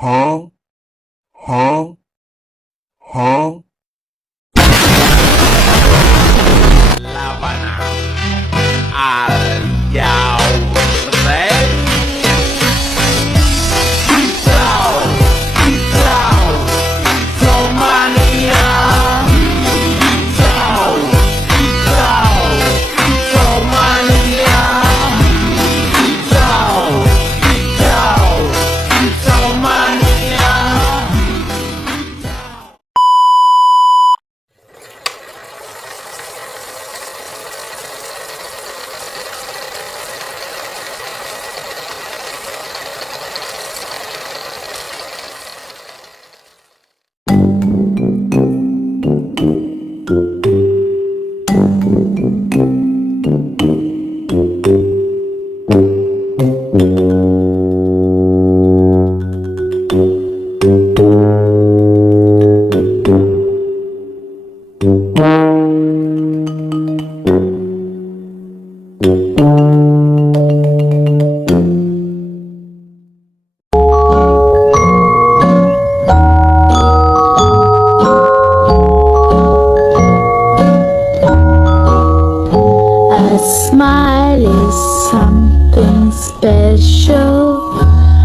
Huh? Huh? Huh? Laban al yaw A smile is something special.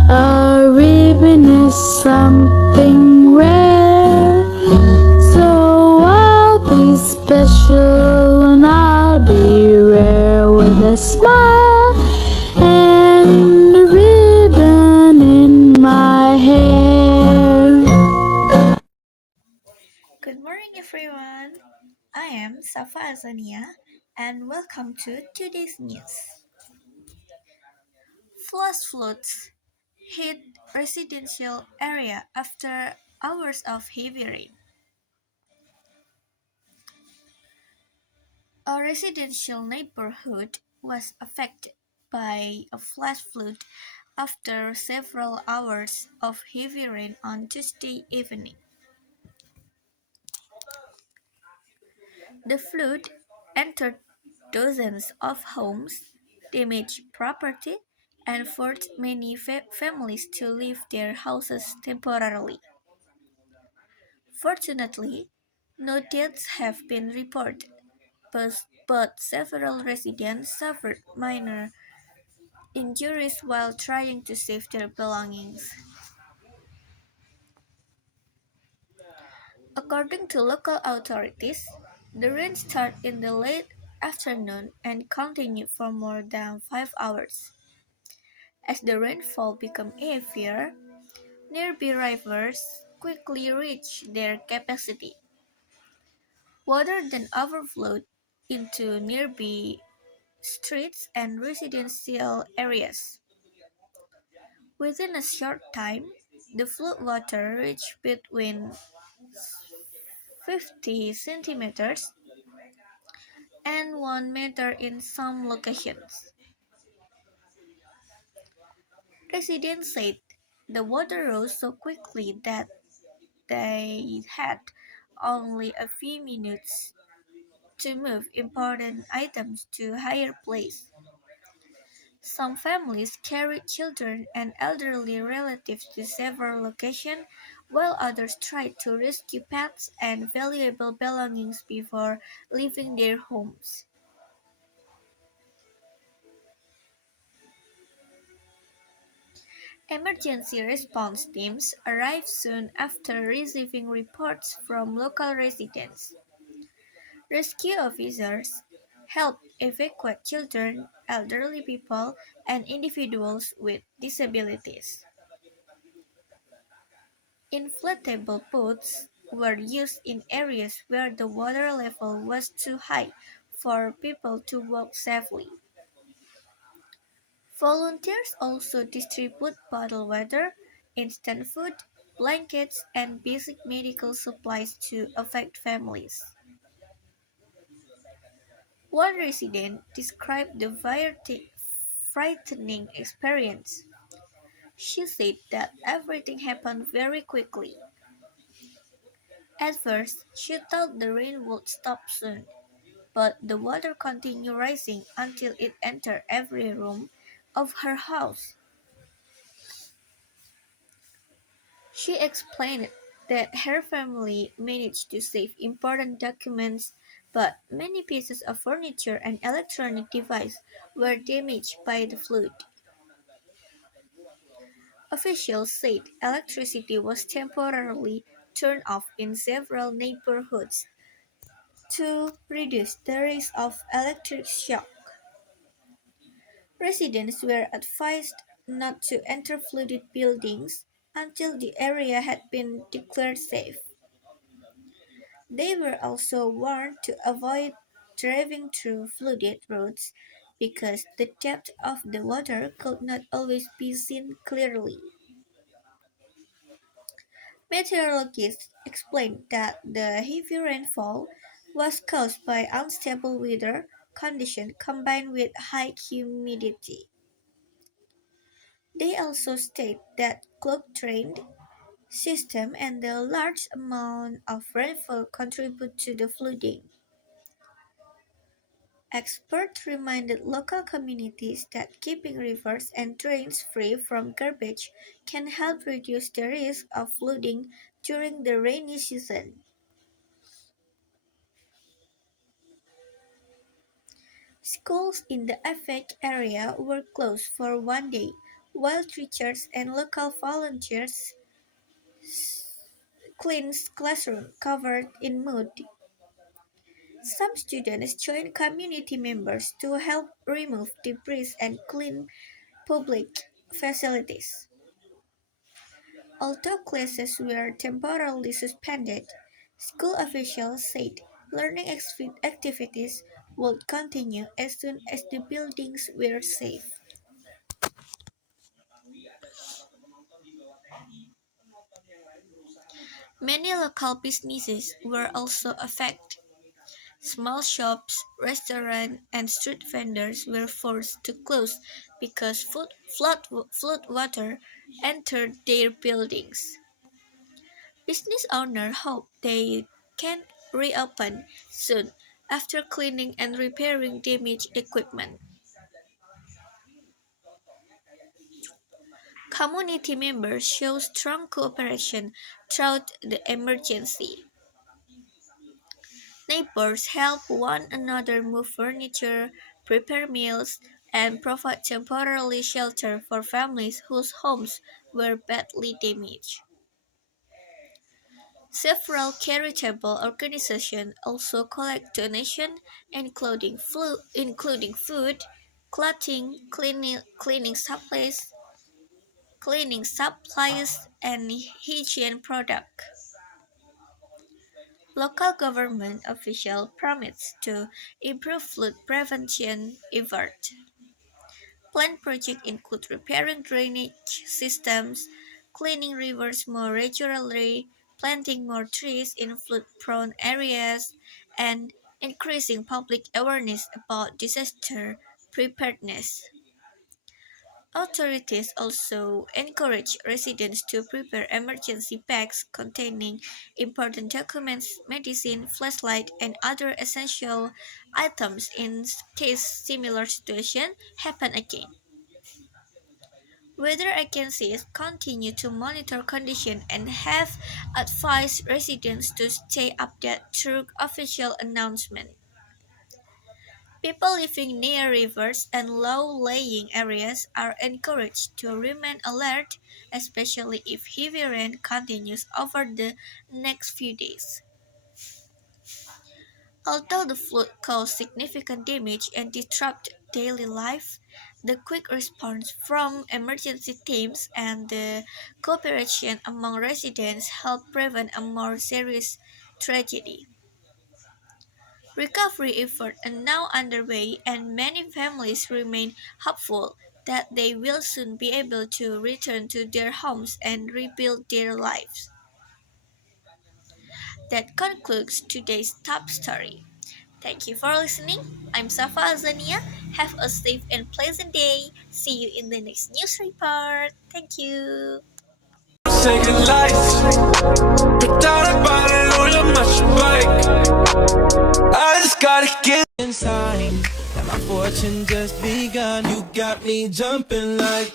A ribbon is something rare. So I'll be special and I'll be rare with a smile and a ribbon in my hair. Good morning, everyone. I am Shafa Adzannia, and welcome to today's news. Flash floods hit residential area after hours of heavy rain. A residential neighborhood was affected by a flash flood after several hours of heavy rain on Tuesday evening. The flood entered dozens of homes, damaged property, and forced many families to leave their houses temporarily. Fortunately, no deaths have been reported, but several residents suffered minor injuries while trying to save their belongings. According to local authorities, the rain started in the late afternoon and continued for more than 5 hours. As the rainfall became heavier, nearby rivers quickly reached their capacity. Water then overflowed into nearby streets and residential areas. Within a short time, the floodwater reached between 50 centimeters and 1 meter in some locations. Residents said the water rose so quickly that they had only a few minutes to move important items to higher place. Some families carried children and elderly relatives to several locations, while others tried to rescue pets and valuable belongings before leaving their homes. Emergency response teams arrived soon after receiving reports from local residents. Rescue officers helped evacuate children, elderly people, and individuals with disabilities. Inflatable boats were used in areas where the water level was too high for people to walk safely. Volunteers also distribute bottled water, instant food, blankets, and basic medical supplies to affected families. One resident described the frightening experience. She said that everything happened very quickly. At first, she thought the rain would stop soon, but the water continued rising until it entered every room of her house. She explained that her family managed to save important documents, but many pieces of furniture and electronic devices were damaged by the flood. Officials said electricity was temporarily turned off in several neighborhoods to reduce the risk of electric shock. Residents were advised not to enter flooded buildings until the area had been declared safe. They were also warned to avoid driving through flooded roads because the depth of the water could not always be seen clearly. Meteorologists explained that the heavy rainfall was caused by unstable weather conditions combined with high humidity. They also state that cloud drained system and the large amount of rainfall contribute to the flooding. Experts reminded local communities that keeping rivers and drains free from garbage can help reduce the risk of flooding during the rainy season. Schools in the affected area were closed for one day, while teachers and local volunteers cleaned classrooms covered in mud. Some students joined community members to help remove debris and clean public facilities. Although classes were temporarily suspended, school officials said learning activities would continue as soon as the buildings were safe. Many local businesses were also affected. Small shops, restaurants, and street vendors were forced to close because flood water entered their buildings. Business owners hope they can reopen soon after cleaning and repairing damaged equipment. Community members show strong cooperation throughout the emergency. Neighbors help one another move furniture, prepare meals, and provide temporary shelter for families whose homes were badly damaged. Several charitable organizations also collect donations including food, clothing, cleaning supplies, and hygiene products. Local government officials promised to improve flood prevention efforts. Planned projects include repairing drainage systems, cleaning rivers more regularly, planting more trees in flood-prone areas, and increasing public awareness about disaster preparedness. Authorities also encourage residents to prepare emergency bags containing important documents, medicine, flashlight, and other essential items in case similar situation happen again. Weather agencies continue to monitor conditions and have advised residents to stay updated through official announcements. People living near rivers and low-lying areas are encouraged to remain alert, especially if heavy rain continues over the next few days. Although the flood caused significant damage and disrupted daily life, the quick response from emergency teams and the cooperation among residents helped prevent a more serious tragedy. Recovery efforts are now underway, and many families remain hopeful that they will soon be able to return to their homes and rebuild their lives. That concludes today's top story. Thank you for listening. I'm Shafa Adzannia. Have a safe and pleasant day. See you in the next news report. Thank you. Second life, down about it, on my bike. I just gotta get inside. That my fortune just begun. You got me jumping like.